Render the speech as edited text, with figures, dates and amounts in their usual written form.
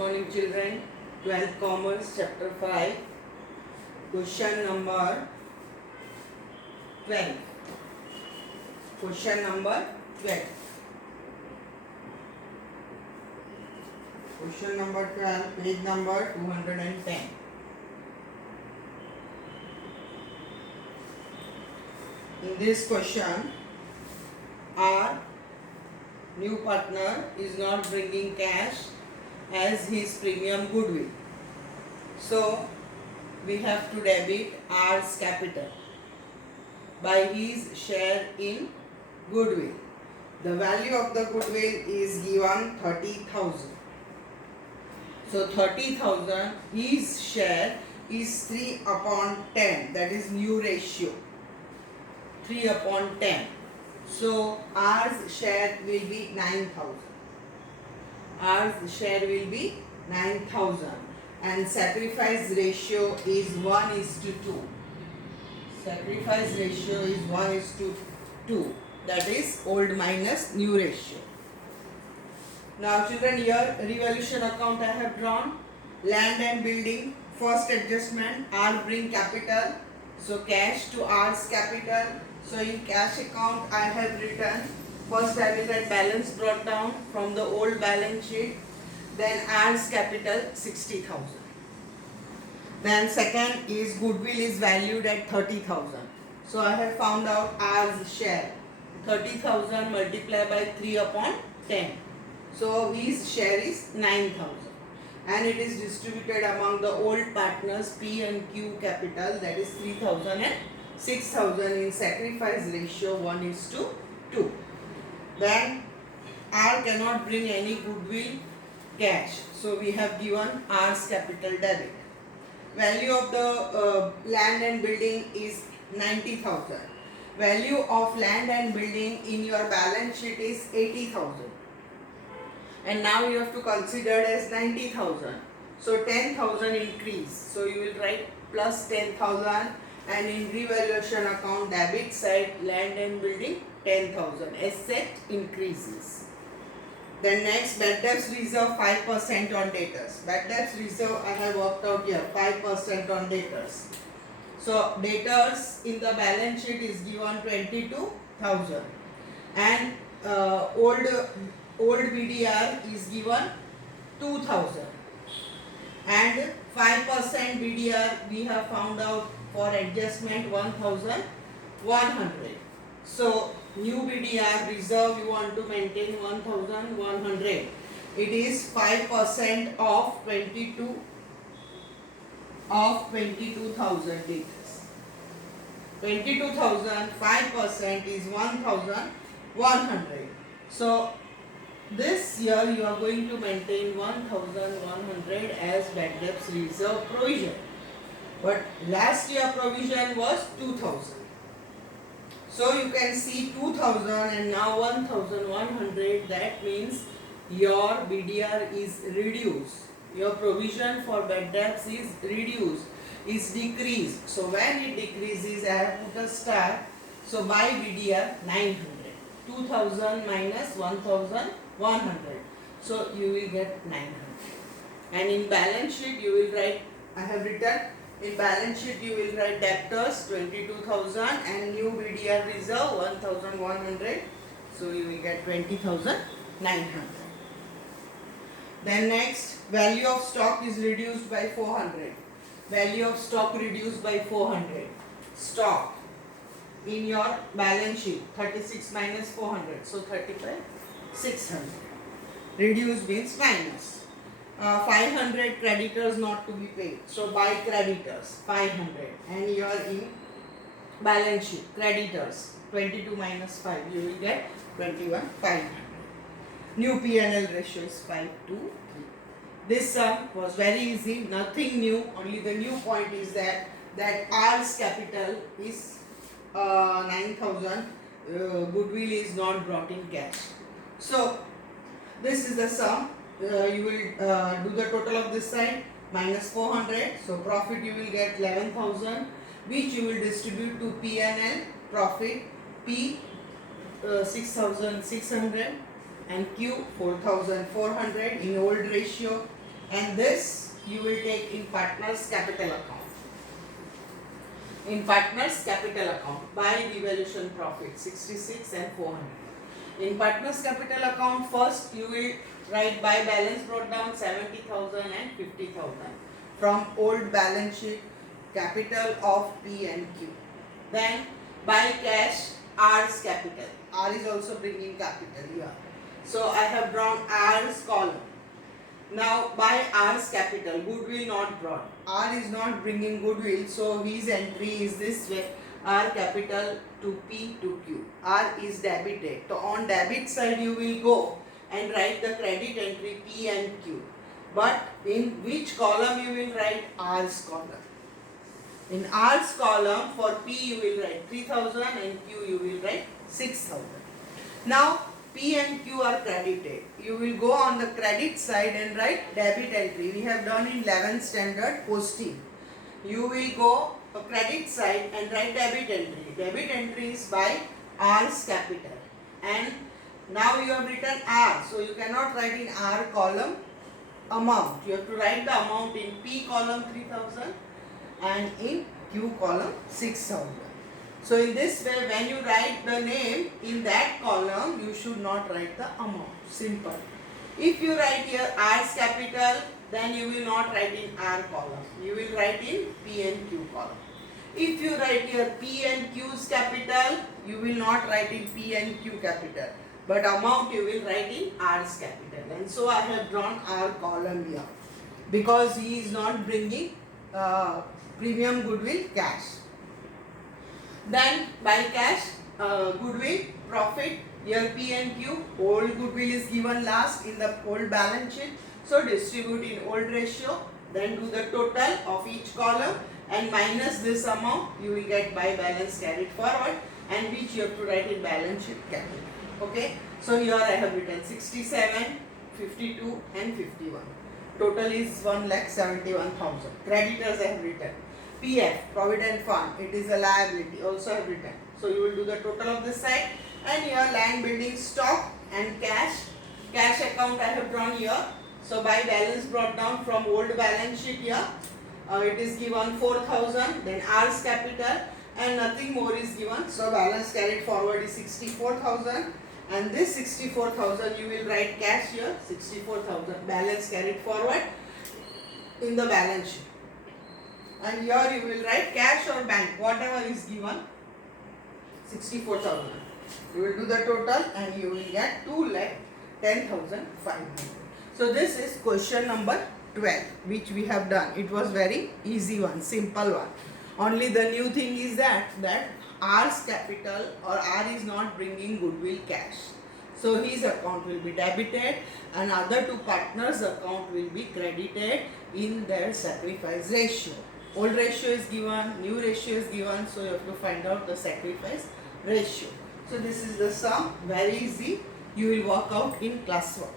morning children. 12th Commerce chapter 5 question number 12. Question number 12. Question number 12, page number 210. In this question, our new partner is not bringing cash as his premium goodwill. So, we have to debit R's capital by his share in goodwill. The value of the goodwill is given 30,000. So 30,000, his share is 3 upon 10, that is new ratio, 3 upon 10. So R's share will be 9,000. R's share will be 9,000 and sacrifice ratio is 1:2. Sacrifice ratio is 1:2. That is old minus new ratio. Now children, here revaluation account I have drawn. Land and building, first adjustment, R bring capital. So cash to R's capital. So in cash account I have written, first I will write balance brought down from the old balance sheet. Then R's capital 60,000. Then second is goodwill is valued at 30,000. So I have found out R's share. 30,000 multiplied by 3 upon 10. So his share is 9,000. And it is distributed among the old partners P and Q capital, that is 3,000 and 6,000 in sacrifice ratio 1:2. Then R cannot bring any goodwill cash. So we have given R's capital debit. Value of the land and building is 90,000. Value of land and building in your balance sheet is 80,000. And now you have to consider as 90,000. So 10,000 increase. So you will write plus 10,000 and in revaluation account debit side land and building 10,000. Asset increases. Then next, bad debts reserve 5% on debtors. Bad debts reserve I have worked out here 5% on debtors. So debtors in the balance sheet is given 22,000 and old BDR is given 2,000 and 5% BDR we have found out for adjustment 1,100. So new BDR reserve you want to maintain 1,100. It is 5% of 22,000 liters. 22,000, 5% is 1,100. So this year you are going to maintain 1,100 as bad debts reserve provision. But last year provision was 2,000. So you can see 2,000 and now 1,100. That means your BDR is reduced. Your provision for bad debts is reduced, is decreased. So when it decreases, I have put a star. So by BDR 900. 2,000 minus 1,100. So you will get 900. And in balance sheet you will write, I have written, in balance sheet you will write debtors 22,000 and new BDR reserve 1,100. So you will get 20,900. Then next, value of stock is reduced by 400. Value of stock reduced by 400. Stock in your balance sheet 36 minus 400. So 35, 600. Reduce means minus. 500 creditors not to be paid. So by creditors 500 and you are in balance sheet creditors 22 minus 5 you will get 21,500. New P&L ratio is 5:3. This sum was very easy, nothing new. Only the new point is that R's capital is 9,000. Goodwill is not brought in cash. So this is the sum. You will do the total of this side minus 400. So profit you will get 11,000, which you will distribute to P&L profit. P 6,600 and Q 4,400 in old ratio. and this you will take in partners capital account. In partners capital account by revaluation profit 66 and 400. In partners capital account, first you will write by balance brought down 70,000 and 50,000 from old balance sheet capital of P and Q. Then by cash R's capital. R is also bringing capital here. So I have drawn R's column. Now by R's capital, goodwill not brought. R is not bringing goodwill, so his entry is this way. R capital to P to Q. R is debited. So on debit side you will go and write the credit entry P and Q. But in which column you will write? R's column. In R's column for P you will write 3000 and Q you will write 6000. Now P and Q are credited. You will go on the credit side and write debit entry. We have done in 11th standard posting. You will go to credit side and write debit entry. Debit entry is by R's capital. And now you have written R. So you cannot write in R column amount. You have to write the amount in P column 3000 and in Q column 6000. So in this way, when you write the name in that column, you should not write the amount. Simple. If you write here R's capital, then you will not write in R column. You will write in P and Q column. If you write here P and Q's capital, you will not write in P and Q capital. But amount you will write in R's capital. And so I have drawn R column here. Because he is not bringing premium goodwill cash. Then by cash, goodwill, profit, here P and Q, old goodwill is given last in the old balance sheet. So distribute in old ratio, then do the total of each column and minus this amount you will get by balance carried forward and which you have to write in balance sheet capital. Okay. So here I have written 67, 52 and 51. Total is 1,71,000. Creditors I have written. PF, Provident Fund, it is a liability, also I have written. So you will do the total of this side and here land building stock and cash. Cash account I have drawn here. So by balance brought down from old balance sheet here, it is given 4,000, then R's capital and nothing more is given. So balance carried forward is 64,000 and this 64,000 you will write cash here, 64,000 balance carried forward in the balance sheet. And here you will write cash or bank, whatever is given, 64,000. You will do the total and you will get 2,10,500. So this is question number 12 which we have done. It was very easy one, simple one. Only the new thing is that R's capital or R is not bringing goodwill cash. So his account will be debited and other two partners' account will be credited in their sacrifice ratio. Old ratio is given, new ratio is given, so you have to find out the sacrifice ratio. So this is the sum, very easy. You will work out in classwork.